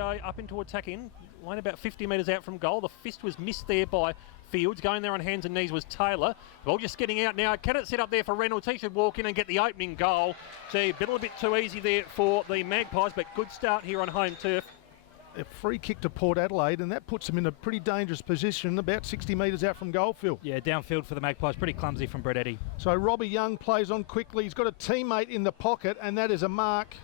go up into attack in. Line about 50 metres out from goal. The fist was missed there by Fields. Going there on hands and knees was Taylor. Ball just getting out now. Can it set up there for Reynolds? He should walk in and get the opening goal. Gee, been a little bit too easy there for the Magpies, but good start here on home turf. A free kick to Port Adelaide, and that puts them in a pretty dangerous position, about 60 metres out from goal, Phil. Yeah, downfield for the Magpies. Pretty clumsy from Brett Eddy. So Robbie Young plays on quickly. He's got a teammate in the pocket, and that is a mark.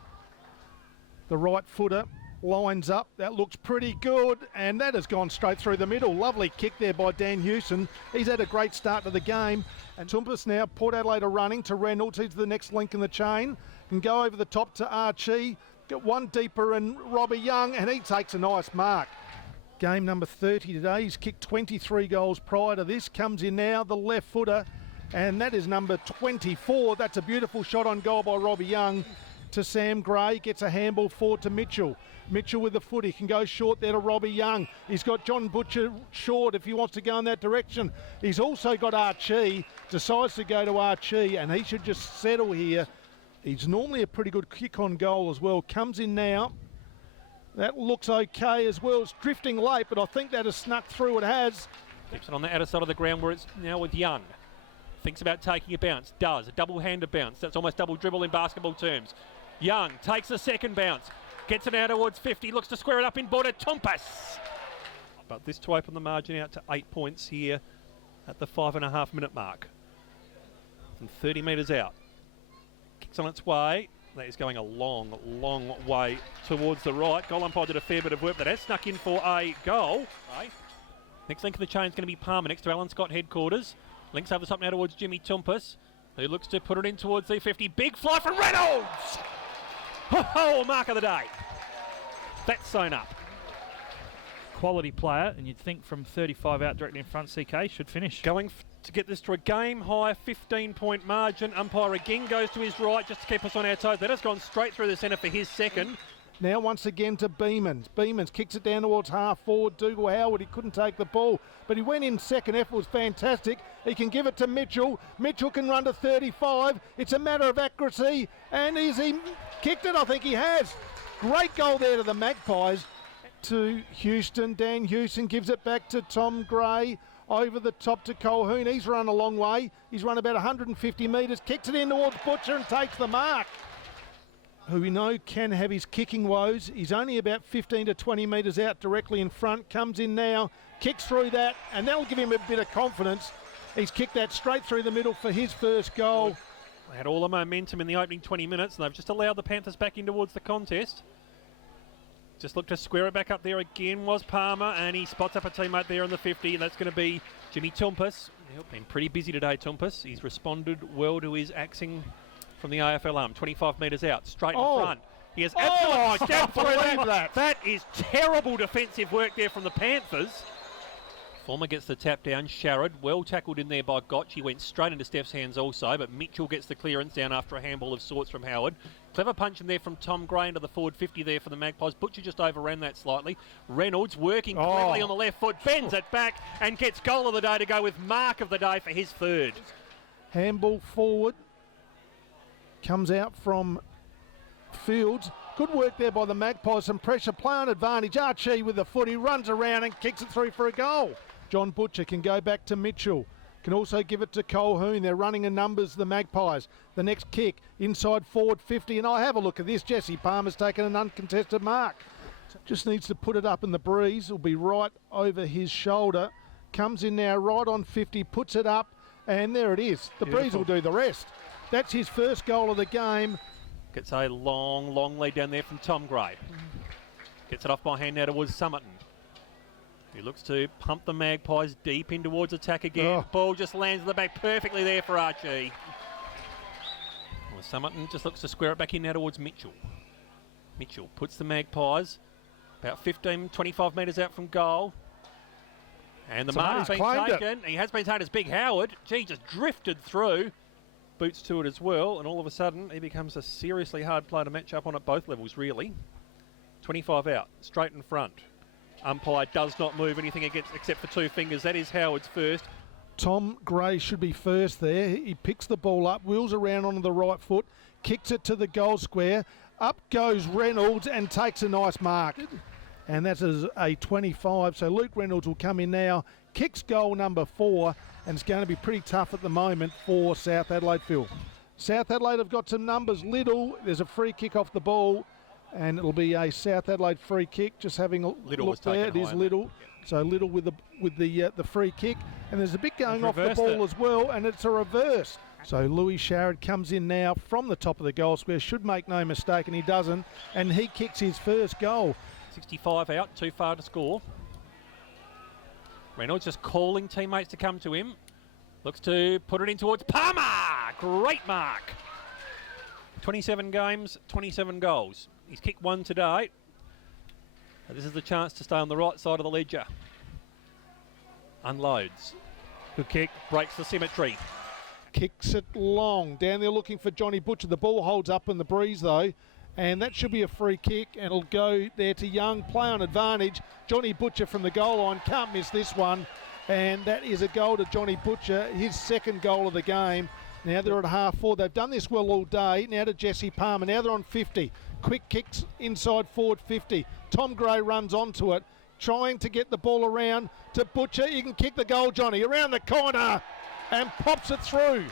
The right footer lines up. That looks pretty good, and that has gone straight through the middle. Lovely kick there by Dan Hewson. He's had a great start to the game. And Tumpus now, Port Adelaide are running to Reynolds. He's the next link in the chain. Can go over the top to Archie. Get one deeper and Robbie Young, and he takes a nice mark. Game number 30 today. He's kicked 23 goals prior to this. Comes in now, the left footer, and that is number 24. That's a beautiful shot on goal by Robbie Young to Sam Gray. Gets a handball forward to Mitchell. Mitchell with the foot. He can go short there to Robbie Young. He's got John Butcher short if he wants to go in that direction. He's also got Archie. Decides to go to Archie, and he should just settle here. He's normally a pretty good kick on goal as well. Comes in now. That looks okay as well. It's drifting late, but I think that has snuck through. It has. Keeps it on the outer side of the ground where it's now with Young. Thinks about taking a bounce. Does. A double-handed bounce. That's almost double dribble in basketball terms. Young takes a second bounce. Gets it out towards 50. Looks to square it up in border. Tumpus. But this to open the margin out to 8 points here at the 5.5 minute mark. From 30 metres out. Kicks on its way. That is going a long, long way towards the right. Goal umpire did a fair bit of work. That has snuck in for a goal. Next link of the chain is going to be Palmer next to Alan Scott headquarters. Links over the top now towards Jimmy Tumpus, who looks to put it in towards the 50. Big fly from Reynolds! Oh, mark of the day. That's sewn up. Quality player, and you'd think from 35 out directly in front, CK should finish. Going to get this to a game-high 15-point margin. Umpire again goes to his right just to keep us on our toes. That has gone straight through the centre for his second. Now once again to Beamans. Beamans kicks it down towards half forward. Dougal Howard, he couldn't take the ball, but he went in second. Effort was fantastic. He can give it to Mitchell. Mitchell can run to 35. It's a matter of accuracy, and is he kicked it? I think he has. Great goal there to the Magpies. To Houston. Dan Houston gives it back to Tom Gray. Over the top to Colquhoun. He's run a long way. He's run about 150 metres. Kicks it in towards Butcher and takes the mark. Who we know can have his kicking woes. He's only about 15 to 20 metres out directly in front. Comes in now. Kicks through that. And that'll give him a bit of confidence. He's kicked that straight through the middle for his first goal. They had all the momentum in the opening 20 minutes, and they've just allowed the Panthers back in towards the contest. Just looked to square it back up there again was Palmer, and he spots up a teammate there in the 50, and that's going to be Jimmy Tumpus. He's been pretty busy today, Tumpus. He's responded well to his axing from the AFL arm. 25 metres out, straight in front. He has absolutely stepped through that. That is terrible defensive work there from the Panthers. Former gets the tap down. Sharrod, well tackled in there by Gotch. He went straight into Steph's hands also, but Mitchell gets the clearance down after a handball of sorts from Howard. Clever punch in there from Tom Gray into the forward 50 there for the Magpies. Butcher just overran that slightly. Reynolds working cleverly on the left foot, bends it back and gets goal of the day to go with mark of the day for his third. Handball forward. Comes out from Fields. Good work there by the Magpies. Some pressure, play on advantage. Archie with the foot. He runs around and kicks it through for a goal. John Butcher can go back to Mitchell. Can also give it to Colquhoun. They're running in numbers, the Magpies. The next kick, inside forward 50. And I have a look at this. Jesse Palmer's taken an uncontested mark. Just needs to put it up in the breeze. It'll be right over his shoulder. Comes in now right on 50, puts it up, and there it is. The breeze will do the rest. That's his first goal of the game. Gets a long, long lead down there from Tom Gray. Gets it off by hand now towards Summerton. He looks to pump the Magpies deep in towards attack again. Ball just lands in the back perfectly there for Archie. Well, Summerton just looks to square it back in now towards Mitchell. Mitchell puts the Magpies about 15, 25 metres out from goal. And the mark's been taken. He has been taken as Big Howard. Gee, just drifted through. Boots to it as well, and all of a sudden he becomes a seriously hard player to match up on at both levels, really. 25 out, straight in front. Umpire does not move anything except for two fingers. That is Howard's first. Tom Gray should be first there. He picks the ball up, wheels around onto the right foot, kicks it to the goal square. Up goes Reynolds and takes a nice mark. and that is a 25. So Luke Reynolds will come in now, kicks goal number 4, and it's going to be pretty tough at the moment for South Adelaide, Phil. South Adelaide have got some numbers. Little, there's a free kick off the ball, and it'll be a South Adelaide free kick. Just having a look there, it is Little. So Little with the free kick, and there's a bit going off the ball as well, and it's a reverse. So Louis Sharrod comes in now from the top of the goal square, should make no mistake, and he doesn't, and he kicks his first goal. 65 out, too far to score. Reynolds just calling teammates to come to him. Looks to put it in towards Palmer. Great mark. 27 games, 27 goals. He's kicked 1 today. This is the chance to stay on the right side of the ledger. Unloads. Good kick, breaks the symmetry. Kicks it long. Down there looking for Johnny Butcher. The ball holds up in the breeze though, and that should be a free kick, and it'll go there to Young. Play on advantage. Johnny Butcher from the goal line. Can't miss this one. And that is a goal to Johnny Butcher, his second goal of the game. Now they're at half forward. They've done this well all day. Now to Jesse Palmer. Now they're on 50. Quick kicks inside forward 50. Tom Gray runs onto it, trying to get the ball around to Butcher. You can kick the goal, Johnny, around the corner and pops it through.